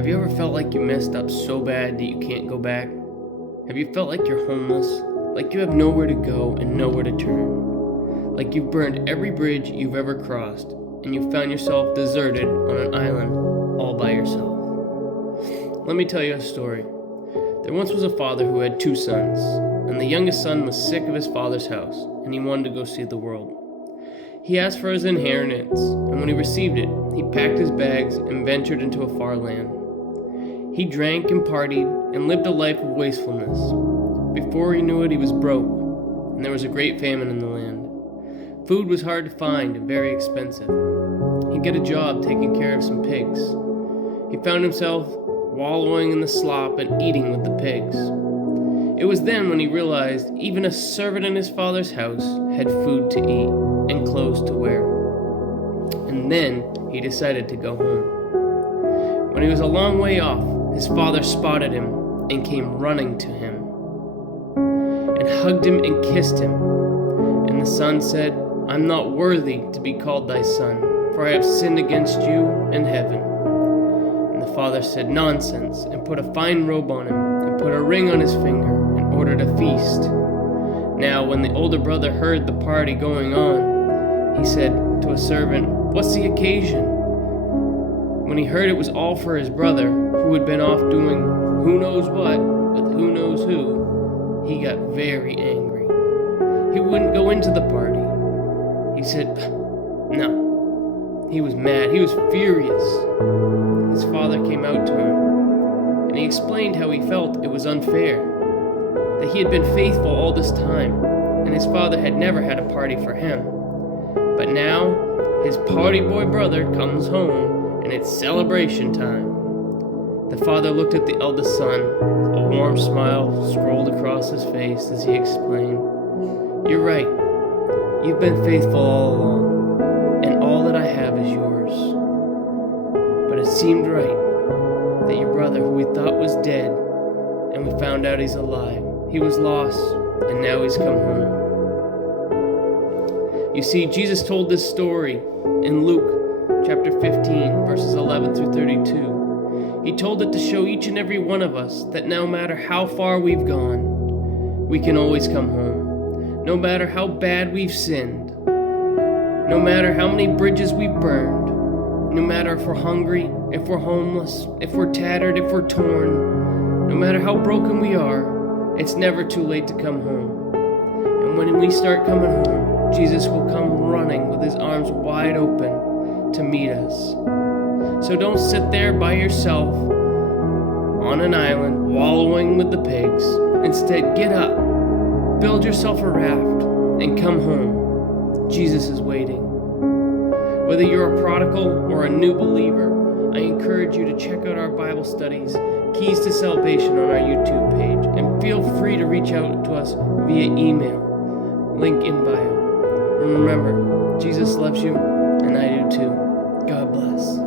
Have you ever felt like you messed up so bad that you can't go back? Have you felt like you're homeless? Like you have nowhere to go and nowhere to turn? Like you've burned every bridge you've ever crossed and you found yourself deserted on an island all by yourself? Let me tell you a story. There once was a father who had 2 sons, and the youngest son was sick of his father's house and he wanted to go see the world. He asked for his inheritance, and when he received it, he packed his bags and ventured into a far land. He drank and partied and lived a life of wastefulness. Before he knew it, he was broke, and there was a great famine in the land. Food was hard to find and very expensive. He'd get a job taking care of some pigs. He found himself wallowing in the slop and eating with the pigs. It was then when he realized even a servant in his father's house had food to eat and clothes to wear. And then he decided to go home. When he was a long way off, his father spotted him and came running to him and hugged him and kissed him. And the son said, "I'm not worthy to be called thy son, for I have sinned against you and heaven." And the father said, "Nonsense," and put a fine robe on him and put a ring on his finger and ordered a feast. Now, when the older brother heard the party going on, he said to a servant, "What's the occasion?" When he heard it was all for his brother, who had been off doing who knows what with who knows who, he got very angry. He wouldn't go into the party. He said, no. He was mad. He was furious. His father came out to him, and he explained how he felt it was unfair, that he had been faithful all this time, and his father had never had a party for him. But now, his party boy brother comes home, and it's celebration time. The father looked at the eldest son. A warm smile scrolled across his face as he explained, "You're right. You've been faithful all along, and all that I have is yours. But it seemed right that your brother, who we thought was dead, and we found out he's alive. He was lost, and now he's come home." You see, Jesus told this story in Luke chapter 15, verses 11 through 32. He told it to show each and every one of us that no matter how far we've gone, we can always come home. No matter how bad we've sinned, no matter how many bridges we've burned, no matter if we're hungry, if we're homeless, if we're tattered, if we're torn, no matter how broken we are, it's never too late to come home. And when we start coming home, Jesus will come running with his arms wide open to meet us. So don't sit there by yourself on an island wallowing with the pigs. Instead, get up, build yourself a raft, and come home. Jesus is waiting. Whether you're a prodigal or a new believer, I encourage you to check out our Bible studies, Keys to Salvation, on our YouTube page, and feel free to reach out to us via email, link in bio. And remember, Jesus loves you, and I do too. God bless.